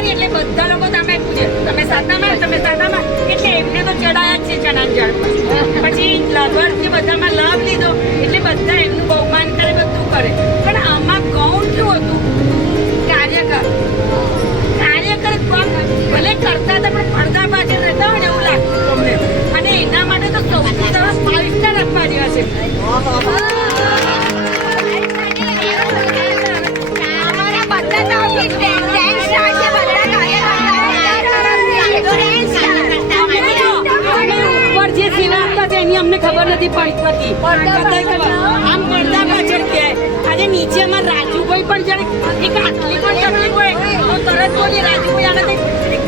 કરી એટલે બધા લોકો તમે પૂછે તમે સાતામાં એટલે એમને તો ચડાયા જ છે ચણાના ઝાડ પછી લાભાર્થી બધામાં લાભ લીધો એટલે બધા એમનું બહુમાન કરે બધું કરે પણ આમાં કૌન શું હતું કાર્યકર ભલે કરતા હતા પણ પડદા પાછળ રહેતા હોય ને એવું લાગતું તમને અને એના માટે તો સૌથી સરસ 5 સ્ટાર આપવા જેવા છે અમને ખબર નથી પડતી આમ પડદા પાછળ ક્યાંય આજે નીચે અમાર રાજુભાઈ પણ જાણે એક આટલી પણ તકલીફ હોય તો તરત બોલી રાજુભાઈ આને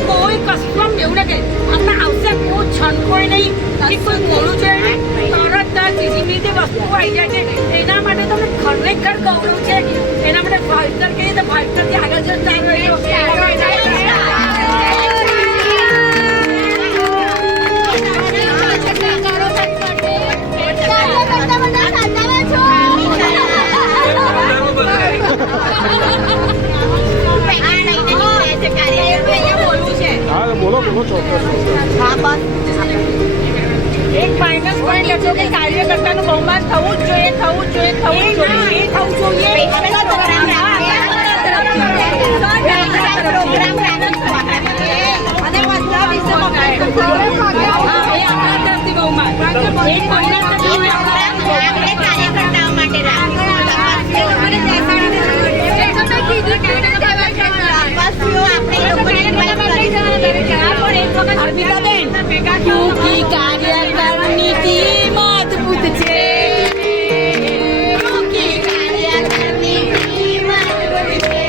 કોઈ કશું એવું લાગે આપણે આવશે કોઈ છનકોય નહીં કે કોઈ બોલું જોઈએ તરત સીધી વસ્તુ આવી જાય છે એના માટે તમને ખરેખર ગૌરવ છે એના માટે 5 સ્ટાર કહીએ તો 5 સ્ટારથી આગળ જો સ્ટાર હોય એક માઇનસ પોઈન્ટ હતો કે કાર્યકર્તાનું બહુમાન થવું જ જોઈએ અર્પિતાબેન ક્યોંકि કાર્યકરની ટીમ અદ્ભુત છે ક્યોંકि કાર્યકરની ટીમ અદ્ભુત છે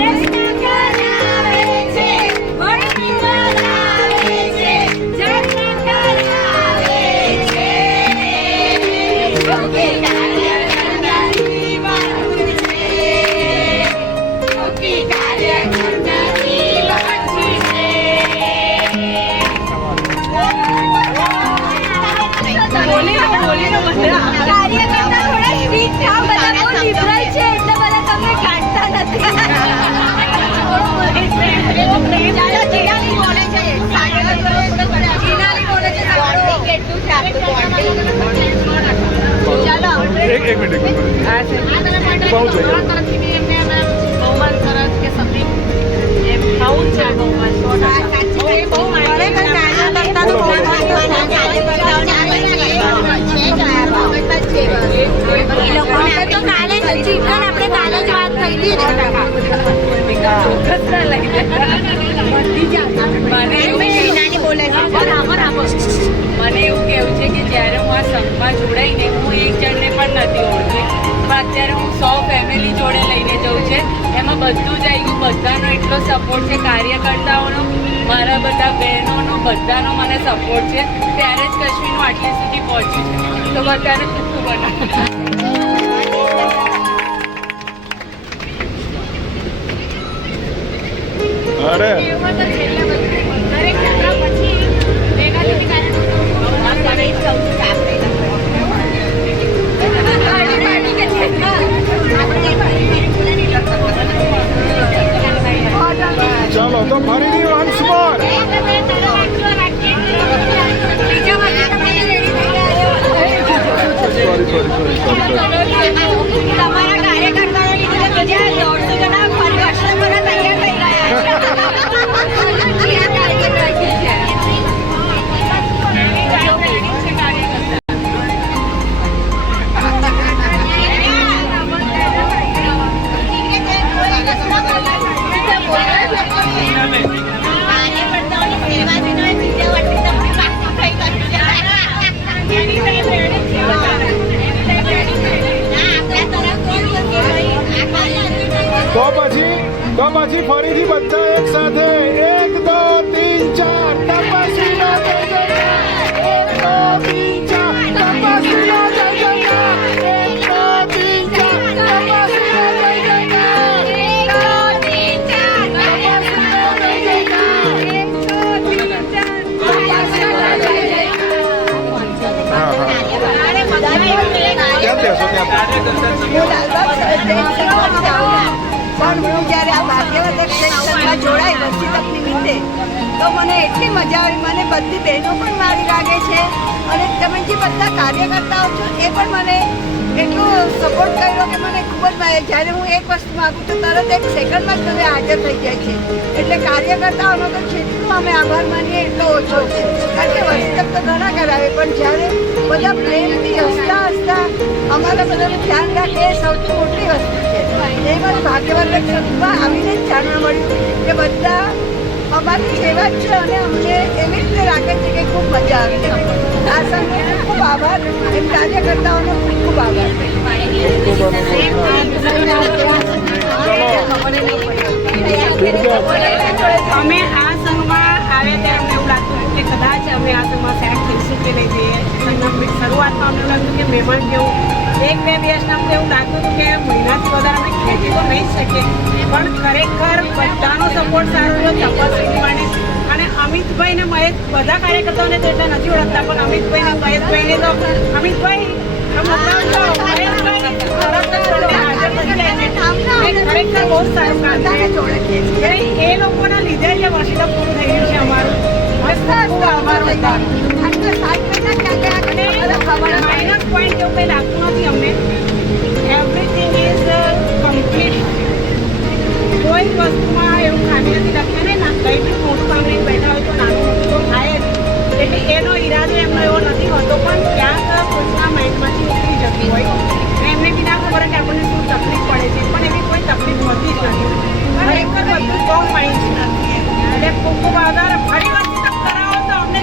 જન્મ કરાવે છે ભરતી કરાવે છે જન્મ કરાવે છે ક્યોંકि કાર્યકરની ટીમ અદ્ભુત છે ક્યોંકि કાર્યકરની કાર્યકર્તા થોડા સ્ટ્રીટ થાવ બધા બહુ લિબરલ છે એટલે બધા તમને કાઢતા નથી ચાલો જીનાલી બોલે છે જીનાલી બોલે છે કેટલું છે આપણું ચાલો એક મિનિટ બહુ જોઈએ બહુમાન સરસ કે સમજી એમ ખાવું છે બહુમાન સાચી બહુ ખરેખર કાર્યકર્તાનું બહુમાન મને એવું કેવું છે કે જ્યારે હું આ સંઘમાં જોડાઈને હું એક જણને પણ નથી ઓળખી પણ અત્યારે હું 100 ફેમિલી જોડે લઈને જઉં છે એમાં બધું જ આવી ગયું બધાનો એટલો સપોર્ટ છે કાર્યકર્તાઓનો મારા બધા બહેનોનો બધાનો મને સપોર્ટ છે ત્યારે જ કશ્મીરનું આટલી સુધી પહોંચ્યું છે તો બધાને ખૂબ બનાવ અરે ચાલો તો ફરીથી વન્સ મોર તમારા કાર્યકર્તાઓ લીધે બીજા 150 જણા ફરી વર્ષ તૈયાર થઈ તો પછી ફરીથી બધા એક સાથે 1 2 3 4 તપસ્વીનો જય જયકાર 1 2 3 4 તપસ્વીનો જય જયકાર 1 2 3 4 તપસ્વીનો જય જયકાર 1 2 3 4 તપસ્વીનો જય જયકાર પણ હું જ્યારે આ ભાગ્યવર્ધક સેક્શનમાં જોડાઈ વસ્તી તક નિમિત્તે તો મને એટલી મજા આવી. મને બધી બહેનો પણ મારી લાગે છે અને તમે જે બધા કાર્યકર્તાઓ છો એ પણ મને એટલો સપોર્ટ કર્યો કે મને ખૂબ જ જ્યારે હું એક વસ્તુ માગું તો તરત એક સેકન્ડમાં જ તમે હાજર થઈ જાય છે. એટલે કાર્યકર્તાઓનો તો જેટલું અમે આભાર માનીએ એટલો ઓછો છે. કારણ કે વસ્તી તક તો ઘણા કરાવે પણ જ્યારે બધા પ્રેમથી હસતા હસતા અમારા બધાનું ધ્યાન રાખે એ સૌથી મોટી વસ્તુ છે. એ મને ભાગ્યવર્ધક સંઘમાં આવીને જ જાણવા મળ્યું કે બધા અમારી સેવા જ છે અને અમને એવી રીતે રાખે છે કે ખૂબ મજા આવે છે. આ સંઘને ખૂબ ખૂબ આભાર. એમ કાર્યકર્તાઓનો ખૂબ ખૂબ આભાર. અમે આ સંઘમાં આવ્યા ત્યારે અમને એવું લાગતું કે કદાચ અમે આ સંઘમાં સેલેક્ટ થઈશું કે નહીં થઈએ. સંઘના શરૂઆતમાં અમને એવું લાગતું કે મહેમાન જેવું 1-2 દિવસના અમને એવું લાગતું હતું કે મહિનાથી વધારે અમે ખેતી તો નહીં શકીએ. પણ ખરેખર બધાનો સપોર્ટ સારો રહ્યો. તપસ્વી માંડી અને અમિતભાઈ ને મહેશ બધા કાર્યકર્તાઓને તો એટલા નથી ઓળખતા પણ અમિતભાઈ ને મહેશભાઈને તો અમિતભાઈ ખરેખર બહુ સારું કામ છે. એ લોકોના લીધે જ વર્ષિતા પૂરું થઈ ગયું છે અમારું. ખૂબ આભાર બધાનો. માઇનસ પોઈન્ટ એવું કંઈ લાગતું નથી અમને. Everything is complete. કોઈ વસ્તુમાં એવું ખામી નથી લાગતી અને કંઈ બી મોટું કામ લઈને બેઠા હોય તો નાનું મોટું તો થાય જ. એટલે એનો ઈરાદો એમનો એવો નથી હોતો પણ ક્યાંક કોઈના માઇન્ડમાંથી ઉતરી જતી હોય એમને બી ના ખબર કે આપણને શું તકલીફ પડે છે પણ એવી કોઈ તકલીફ હોતી જ નથી. ખરેખર બધું બહુ માઇન્ડ છે. એટલે ખૂબ ખૂબ આભાર. ફરી વાર કરાવો તો અમને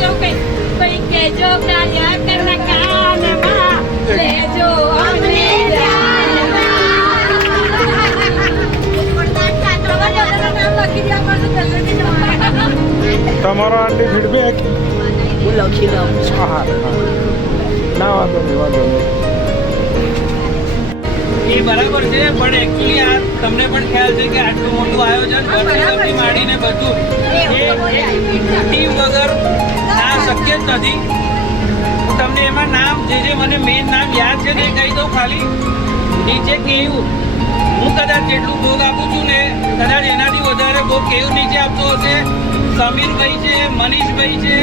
ચોક્કસ કેજો કાયા કરના કાનમાં લેજો અમને તમારો આંટી ફીડબેક હું લખી દઉં. હા ના વાંધો નહીં. એ બરાબર છે પણ એકચ્યુઅલી આ તમને પણ ખ્યાલ છે કે આટલું મોટું આયોજન વર્ષથી માંડીને બધું એ ટીમ વગર ના શક્ય જ નથી. હું તમને એમાં નામ જે મને મેઇન નામ યાદ છે તે કહી દઉં ખાલી. નીચે કેવું હું કદાચ જેટલું ભોગ આપું છું ને કદાચ એનાથી વધારે ભોગ કેવું નીચે આપતો હશે. સમીરભાઈ છે, મનીષભાઈ છે,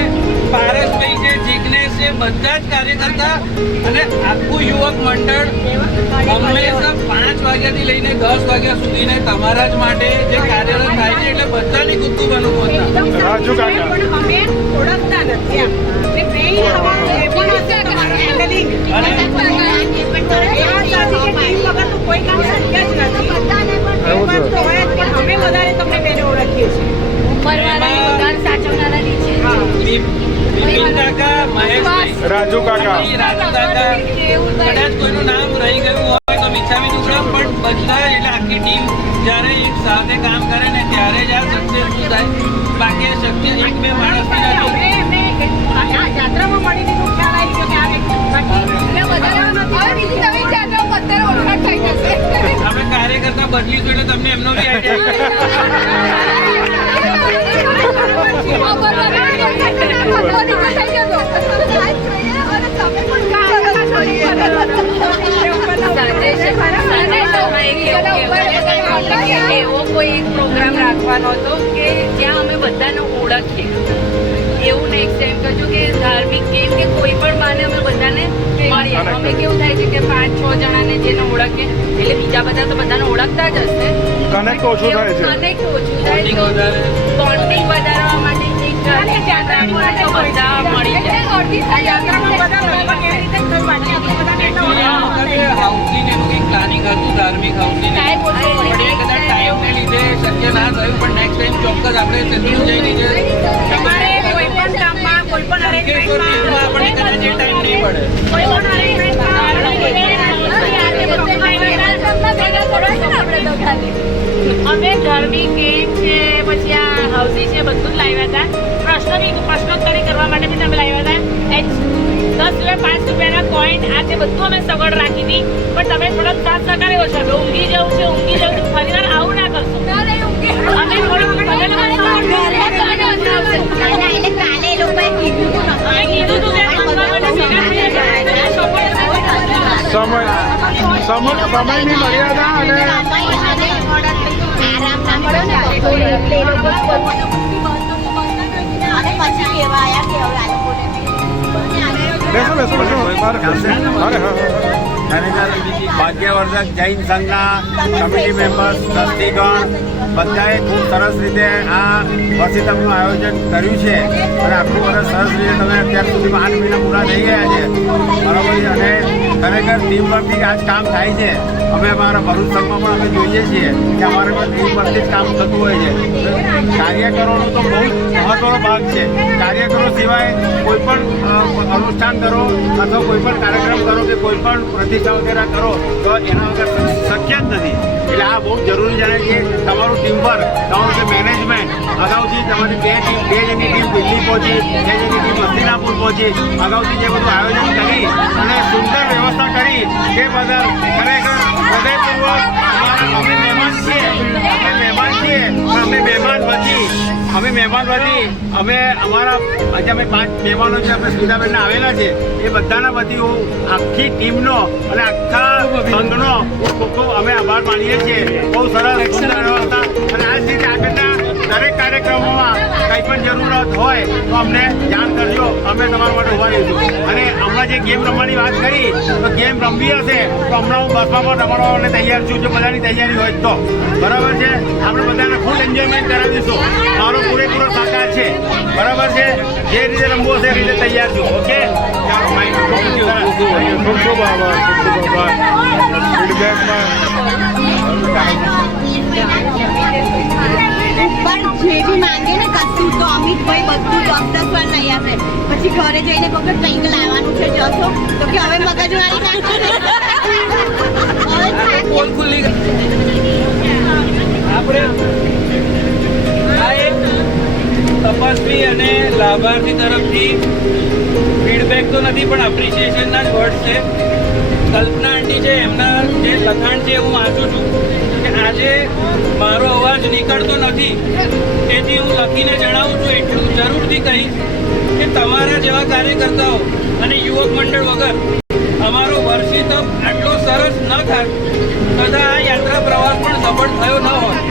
પારસભાઈ છે, જિજ્ઞેશ છે, બધા જ કાર્યકર્તા અને આખું યુવક મંડળ હંમેશા 5 વાગ્યાથી લઈને 10 વાગ્યા સુધીને તમારા જ માટે જે કાર્યરત થાય છે. એટલે બધાની કુતુબ અનુભવતા રાજુ કાકા પણ અમે ઓળખતા નથી એમ. એ મેઇન અમારું એ પણ હશે તમારું હેન્ડલિંગ અને એવા સાથી કે ટીમ વગર તો કોઈ કામ શક્ય જ નથી. એ વાત તો હોય જ પણ અમે વધારે તમને બેને ઓળખીએ છીએ. બિપિન કાકા, મહેશભાઈ, રાજુ કાકા કદાચ કોઈનું નામ રહી ગયું હોય તો મિચ્છામી દુક્કડમ પણ બધા એટલે આખી ટીમ જ્યારે એક સાથે કામ કરે ને ત્યારે જ આ સક્સેસફુલ થાય. બાકી શક્ય 1-2 માણસથી નથી. યાત્રામાં મળી દીધું ખ્યાલ આવી ગયો કે આ આપણે કાર્યકર્તા બદલીશું એટલે તમને એમનો બી એવો કોઈ એક પ્રોગ્રામ રાખવાનો હતો કે જ્યાં અમે બધાને ઓળખીએ. એવું ને એક ટાઈમ કરજો કે ધાર્મિક કેમ કે કોઈ પણ બાને અમે બધાને મળીએ. અમે કેવું થાય છે કે 5-6 જણાને જેને ઓળખીએ એટલે બીજા બધા તો બધાને ઓળખતા જ હશે. કનેક્ટ ઓછું થાય છે. કનેક્ટ ઓછું થાય તો બોન્ડિંગ વધારવા માટે એક યાત્રાની માટે બધા મળી જાય. હાઉસની એનું કંઈક પ્લાનિંગ હતું ધાર્મિક હાઉસની પણ એ કદાચ ટાઈમને લીધે શક્ય ના થયું પણ નેક્સ્ટ ટાઈમ ચોક્કસ આપણે સેન્ટ્રલ જઈને તમારે કોઈ પણ કામમાં કોઈ પણ આપણને કદાચ એ ટાઈમ નહીં પડે. અમે ધાર્મિક કેમ છે પછી આ હાઉસી છે બધું જ લાવ્યા હતા. પ્રશ્નોત્તરી કરવા માટે પણ અમે લાવ્યા હતા. 10 રૂપિયા 5 રૂપિયાના કોઈન આ તે બધું અમે સગવડ રાખી હતી પણ તમે થોડો સાથ સહકાર્યો છો. ઊંઘી જવું છે ફરી વાર આવું ના કરશો. અમે થોડું એટલે કાલે એ લોકોએ સમયની મર્યાદા અને બેસો બેસો બેસો બહાર કરશે. અરે હા ખરેખર ભાગ્યવર્ધક જૈન સંઘના કમિટી મેમ્બર્સ ટ્રસ્ટીગણ બધાએ ખૂબ સરસ રીતે આ વસીતમનું આયોજન કર્યું છે અને આખું વર્ષ સરસ રીતે તમે અત્યાર સુધીમાં 8 મહિના પૂરા થઈ ગયા છે બરાબર છે. અને ખરેખર ટીમવર્કથી આ જ કામ થાય છે. અમે અમારા ભરૂચ સંઘમાં પણ અમે જોઈએ છીએ કે અમારે પણ ટીમવર્કથી જ કામ થતું હોય છે. કાર્યકરોનો તો બહુ જ મહત્વનો ભાગ છે. કાર્યકરો સિવાય કોઈ પણ અનુષ્ઠાન કરો અથવા કોઈ પણ કાર્યક્રમ કરો કે કોઈ પણ પ્રતિષ્ઠા વગેરે કરો તો એના વગર શક્ય જ નથી. એટલે આ બહુ જરૂરી જાણે કે તમારું ટીમવર્ક, તમારું જે મેનેજમેન્ટ, અગાઉથી તમારી બે જણની ટીમ દિલ્હી પહોંચી, 2 જણની ટીમ મસ્તિનાપુર પહોંચી, અગાઉથી જે બધું આયોજન કરી અને સુંદર વ્યવસ્થા કરી તે બદલ ખરેખર હૃદયપૂર્વક અમે મહેમાન છીએ અમે અમારા આજે અમે 5 મહેમાનો છે આપણે સુવિધાબેનને આવેલા છે એ બધાના વતી હું આખી ટીમનો અને આખા સંઘનો ખૂબ અમે આભાર માનીએ છીએ. બહુ સરસ સુંદર વ્યવસ્થા અને આ જ રીતે આગળના દરેક કાર્યક્રમોમાં કંઈ પણ જરૂરત હોય તો અમને જાણ કરજો. અમે તમારા માટે ઉભા રહીશું. અને હમણાં જે ગેમ રમવાની વાત કરી તો ગેમ રમવી હશે તો હમણાં હું બસમાં પણ રમવાને તૈયાર છું જો બધાની તૈયારી હોય તો બરાબર છે. આપણે બધાને ફૂલ એન્જોયમેન્ટ કરાવીશું. મારો પૂરેપૂરો સહકાર છે બરાબર છે. જે રીતે રમવું હશે એ રીતે તૈયાર છું. ઓકે ચાલો ભાઈ ખૂબ ખૂબ આભાર. ફીડબેકમાં પણ જે બી માંગે ને કશું તો અમિતભાઈ બધું 10 વાર લઈ આપે. પછી ઘરે જઈને કોઈ કંઈક લાવવાનું છે જશો તો કે હવે મગજવાળી નાખો. પોલ ખુલ્લી આપણે આ એક તપાસવી અને લાભાર્થી તરફથી ફીડબેક તો નથી પણ એપ્રિસિએશનના જ વર્ડ છે. કલ્પના આંટી છે એમના જે લખાણ છે હું વાંચું છું કે આજે મારો અવાજ નીકળતો નથી તેથી હું લખીને જણાવું છું. એટલું જરૂરથી કહીશ કે તમારા જેવા કાર્યકર્તાઓ અને યુવક મંડળ વગર અમારો વર્ષિતમ આટલો સરસ ન થાય તથા આ યાત્રા પ્રવાસ પણ સફળ થયો ન હોય.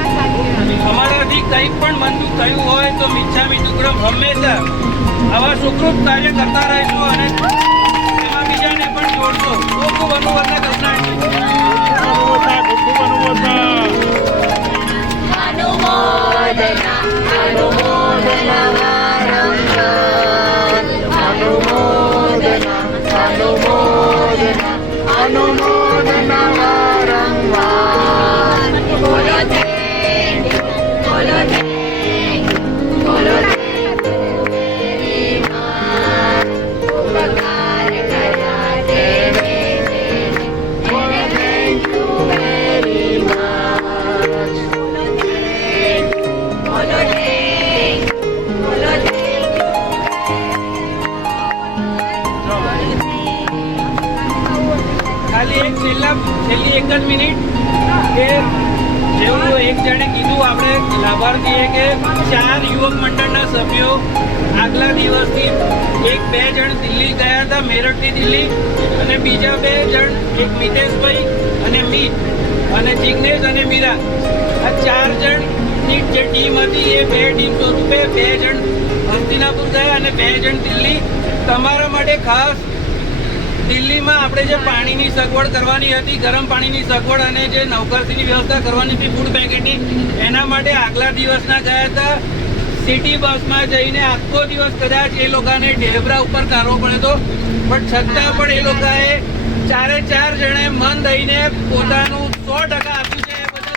અમારાથી કંઈ પણ મનનું થયું હોય તો મિચ્છામી દુક્કડમ હંમેશા આવા સુખરૂપ કાર્ય કરતા રહીશું અને એમાં બીજાને પણ જોડશો. ખૂબ ખૂબ અનુભવના કલ્પના છે. ખૂબ અનુભવતા અનુમોદના વારંવાર. ખાલી છેલ્લી એક જ મિનિટ કે જેવું એક જણે કીધું આપણે લાભાર્થીએ કે 4 યુવક મંડળના સભ્યો આગલા દિવસથી 1-2 જણ દિલ્હી ગયા હતા, મેરઠથી દિલ્હી, અને બીજા 2 જણ એક મિતેશભાઈ અને મીત અને જિગ્નેશ અને મીરા આ 4 જણની જે ટીમ હતી એ 2 ટીમ સ્વરૂપે 2 જણ હસ્તિનાપુર ગયા અને 2 જણ દિલ્હી. તમારા માટે ખાસ દિલ્હીમાં આપણે જે પાણીની સગવડ કરવાની હતી, ગરમ પાણીની સગવડ અને જે નૌકરસીની વ્યવસ્થા કરવાની હતી ફૂડ પેકેટની, એના માટે આગલા દિવસના ગયા હતા. સિટી બસમાં જઈને આખો દિવસ કદાચ એ લોકોને ઢેબરા ઉપર કાઢવો પડ્યો હતો પણ છતાં પણ એ લોકોએ 4 જણે મન દઈને પોતાનું 100% આપ્યું છે. એ બધા